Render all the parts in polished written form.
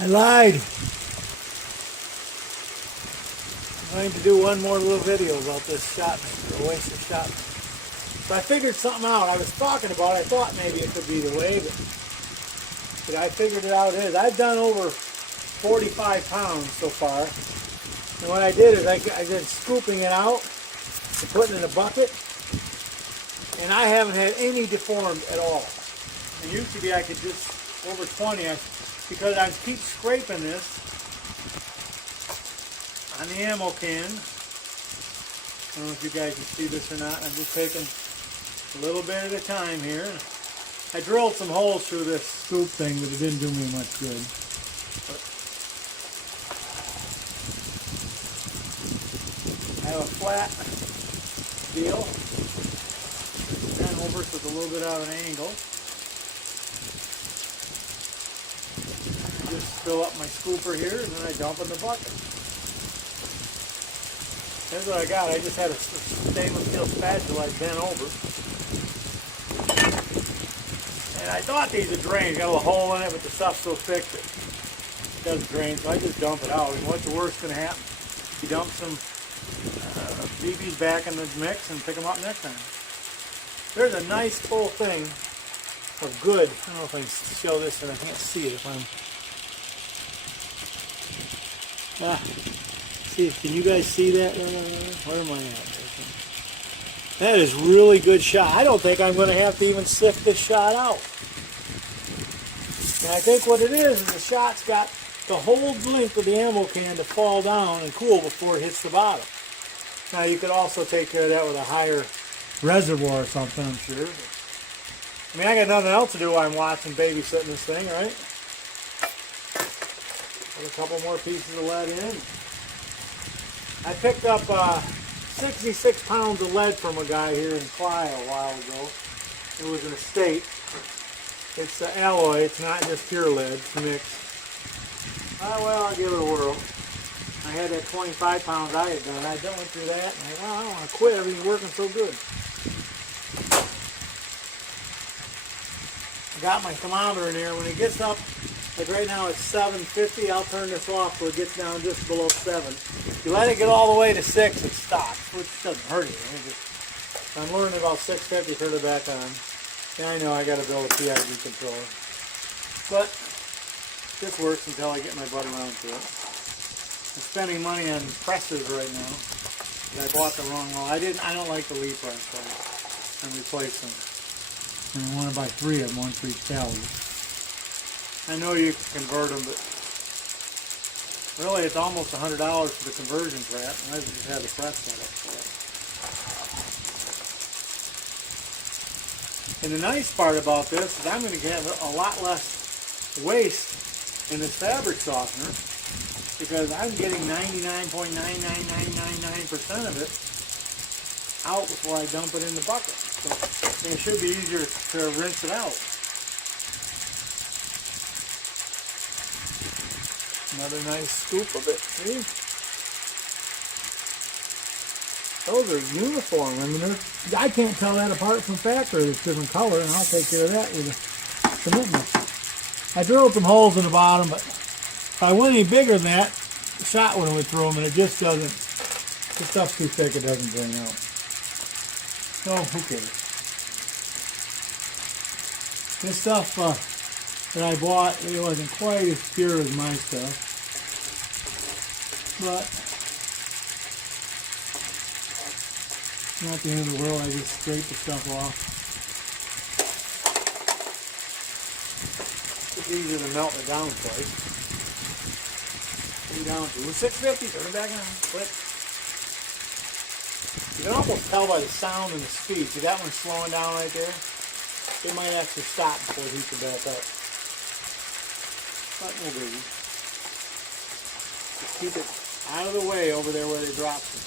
I lied. I'm going to do one more little video about this shot maker, Oasis Shot Maker. So I figured something out. I was talking about it. I thought maybe it could be the way, but I figured it out. It is. I've done over 45 pounds so far. And what I did is I did scooping it out and putting it in a bucket. And I haven't had any deformed at all. It used to be I could just, over 20, because I keep scraping this on the ammo can. I don't know if you guys can see this or not. I'm just taking a little bit at a time here. I drilled some holes through this scoop thing, but it didn't do me much good. But I have a flat deal. Bent over so it's a little bit out of an angle. I just fill up my scooper here and then I dump in the bucket. Here's what I got. I just had a stainless steel spatula I bent over. And I thought these would drain. Got a little hole in it, but the stuff's so thick that it doesn't drain, so I just dump it out. And what's the worst going to happen? You dump some BBs back in the mix and pick them up next time. There's a nice full thing of good. I don't know if I can show this, and I can't see it if I'm... see, can you guys see that? Where am I at? That is really good shot. I don't think I'm going to have to even sift this shot out. And I think what it is the shot's got the whole length of the ammo can to fall down and cool before it hits the bottom. Now you could also take care of that with a higher reservoir or something, I'm sure. I mean, I got nothing else to do while I'm watching, babysitting this thing, right? Put a couple more pieces of lead in. I picked up 66 pounds of lead from a guy here in Cly a while ago. It was an estate. It's an alloy, it's not just pure lead, it's mixed. Well, I'll give it a whirl. I had that 25 pounds I had done. I went through that, and I don't want to quit. Everything's working so good. I got my thermometer in there. When it gets up, like right now it's 750, I'll turn this off so it gets down just below 7. If you let it get all the way to 6, it stops, which doesn't hurt anything. I'm learning about 650, turn it back on. Yeah, I know I got to build a PID controller. But this works until I get my butt around to it. I'm spending money on presses right now. I bought the wrong one. I don't like the Lee press, so I'm replacing them. And I want to buy 3 of them, one for each caliber. I know you can convert them, but really it's almost $100 for the conversion crap. I just had the press set up for it. And the nice part about this is I'm going to have a lot less waste in this fabric softener because I'm getting 99.99999% of it out before I dump it in the bucket. So, and it should be easier to rinse it out. Another nice scoop of it, see? Those are uniform. I mean, I can't tell that apart from factory. It's different color, and I'll take care of that with a cement mix. I drilled some holes in the bottom, but if I went any bigger than that, the shot wouldn't go through them, and it just doesn't. The stuff's too thick; it doesn't drain out. So who cares? This stuff that I bought, it wasn't quite as pure as my stuff, but. Not the end of the world, I just scrape the stuff off. It's easier to melt it down twice. Put it down to 650, turn it back on, click. You can almost tell by the sound and the speed. See that one slowing down right there? It might actually stop before it heats it back up. But no biggie. Just keep it out of the way over there where they drop it.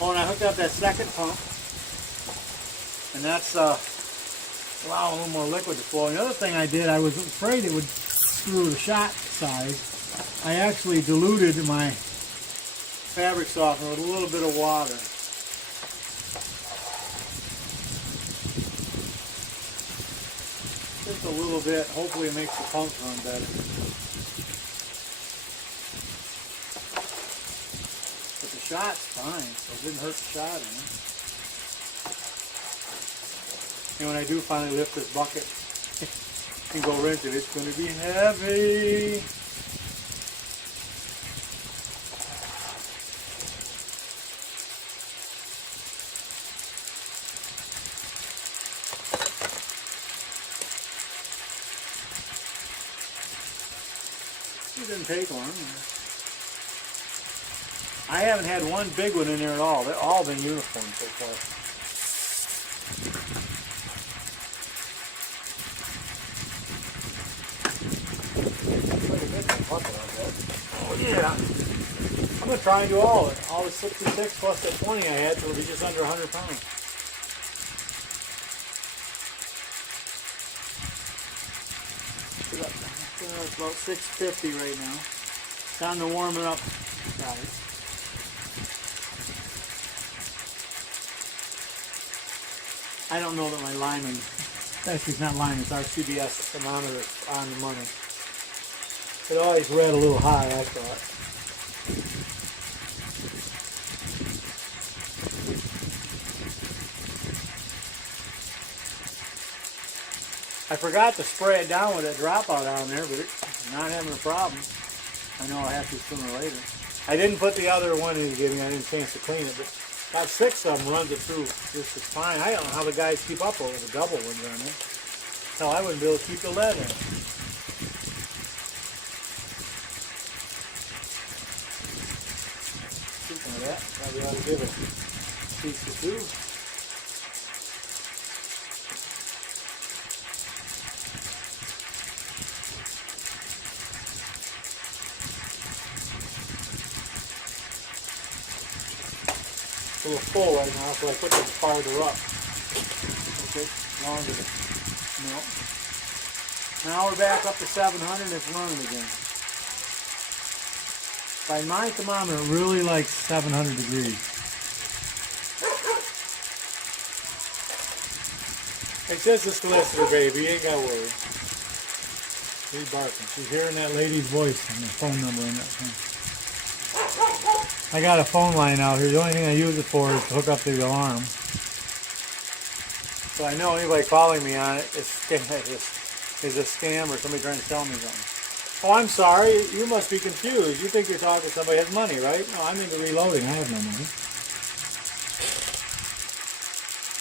Oh, and I hooked up that second pump, and that's allowing a little more liquid to flow. The other thing I did, I was afraid it would screw the shot size. I actually diluted my fabric softener with a little bit of water. Just a little little bit. Hopefully it makes the pumps run better. But the shot's fine, so it didn't hurt the shot in it. And when I do finally lift this bucket and go rinse it, it's going to be heavy. It didn't take long. I haven't had one big one in there at all. They've all been uniform so far. Oh yeah. I'm going to try and do all of it. All the 66 plus the 20 I had, so it'll be just under 100 pounds. It's about 650 right now. Time to warm it up. Guys. I don't know that my lineman, actually it's not lineman, it's our CBS thermometer on the money. It always read a little high, I thought. I forgot to spray it down with that dropout down there, but it's not having a problem. I know I'll have to sooner or later. I didn't put the other one in to give me, I didn't chance to clean it, but about 6 of them runs it through just as fine. I don't know how the guys keep up with the double ones on there. Hell, I wouldn't be able to keep the lead in. Speaking of that, probably ought to give it a piece or two. A little full right now, so I put them farther up. Okay, longer. No. Now we're back up to 700 and it's running again. By my thermometer, it really likes 700 degrees. It's just a solicitor, baby. You ain't got to worry. She's barking. She's hearing that lady's voice and the phone number in that thing. I got a phone line out here. The only thing I use it for is to hook up the alarm. So I know anybody calling me on it is a scam or somebody trying to sell me something. Oh, I'm sorry. You must be confused. You think you're talking to somebody who has money, right? No, I'm into reloading. I have no money.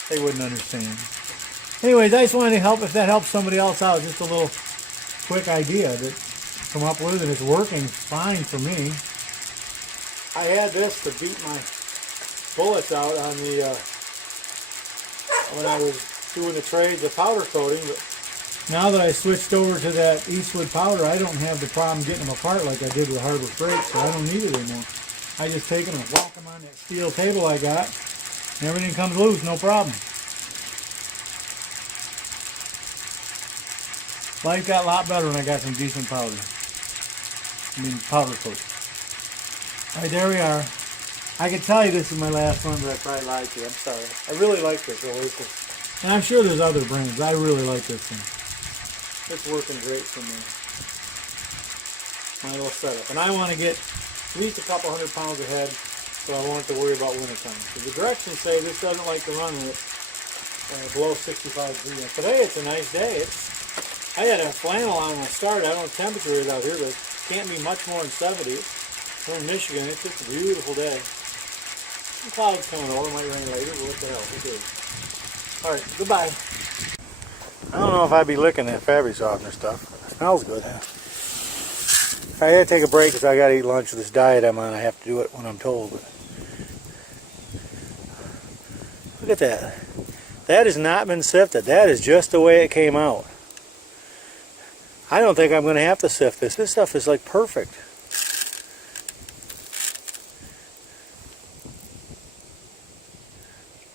They wouldn't understand. Anyways, I just wanted to help. If that helps somebody else out, just a little quick idea to come up with, and it's working fine for me. I had this to beat my bullets out on the when I was doing the trades of powder coating, but now that I switched over to that Eastwood powder, I don't have the problem getting them apart like I did with Harbor Freight, so I don't need it anymore. I just take them and whack them on that steel table I got, and everything comes loose, no problem. Life got a lot better when I got some decent powder. I mean, powder coat. Alright, there we are. I can tell you this is my last one, but I probably lied to you. I'm sorry. I really like this Oasis. And I'm sure there's other brands. I really like this thing. It's working great for me. My little setup. And I want to get at least a couple 100 pounds ahead so I won't have to worry about wintertime. So the directions say this doesn't like to run it below 65 degrees. And today it's a nice day. I had a flannel on when I started. I don't know what temperature it is out here, but it can't be much more than 70. We're in Michigan. It's just a beautiful day. Some clouds coming over. Might rain later, but what the hell? Who cares? Alright, goodbye. I don't know if I'd be licking that fabric softener stuff. It smells good. I had to take a break because I got to eat lunch with this diet I'm on. I have to do it when I'm told. But look at that. That has not been sifted. That is just the way it came out. I don't think I'm going to have to sift this. This stuff is like perfect.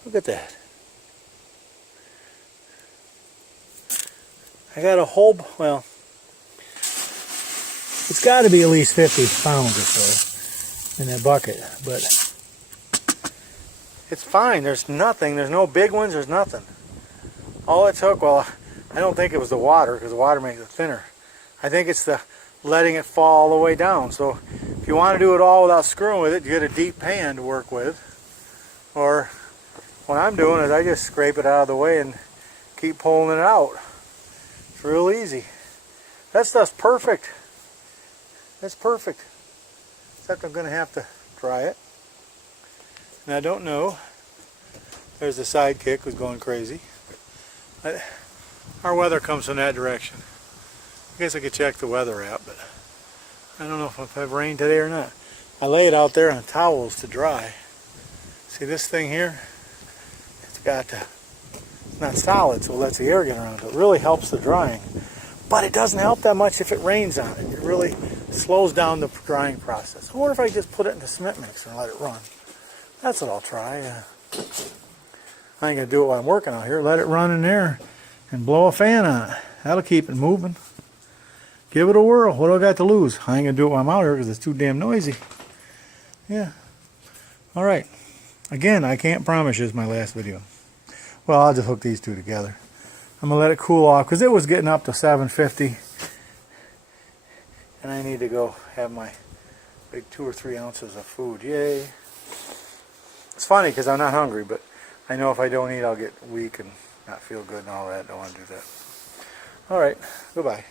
Look at that. I got a whole, well, it's got to be at least 50 pounds or so in that bucket, but it's fine. There's nothing. There's no big ones. There's nothing. All it took, well, I don't think it was the water, because the water makes it thinner. I think it's the letting it fall all the way down. So if you want to do it all without screwing with it, you get a deep pan to work with. Or what I'm doing is I just scrape it out of the way and keep pulling it out. It's real easy. That stuff's perfect. That's perfect. Except I'm going to have to dry it. And I don't know. There's the sidekick who's going crazy. Our weather comes from that direction. I guess I could check the weather app, but I don't know if I've rained today or not. I lay it out there on towels to dry. See this thing here? It's not solid, so it lets the air get around. It really helps the drying. But it doesn't help that much if it rains on it. It really slows down the drying process. I wonder if I just put it in the cement mixer and let it run. That's what I'll try. I ain't gonna do it while I'm working out here. Let it run in there and blow a fan on it. That'll keep it moving. Give it a whirl. What do I got to lose? I ain't gonna do it while I'm out here because it's too damn noisy. Yeah. All right. Again, I can't promise you it's my last video. Well, I'll just hook these two together. I'm gonna let it cool off because it was getting up to 750, and I need to go have my big 2 or 3 ounces of food. Yay! It's funny because I'm not hungry, but I know if I don't eat, I'll get weak and not feel good and all that. Don't want to do that. All right. Goodbye.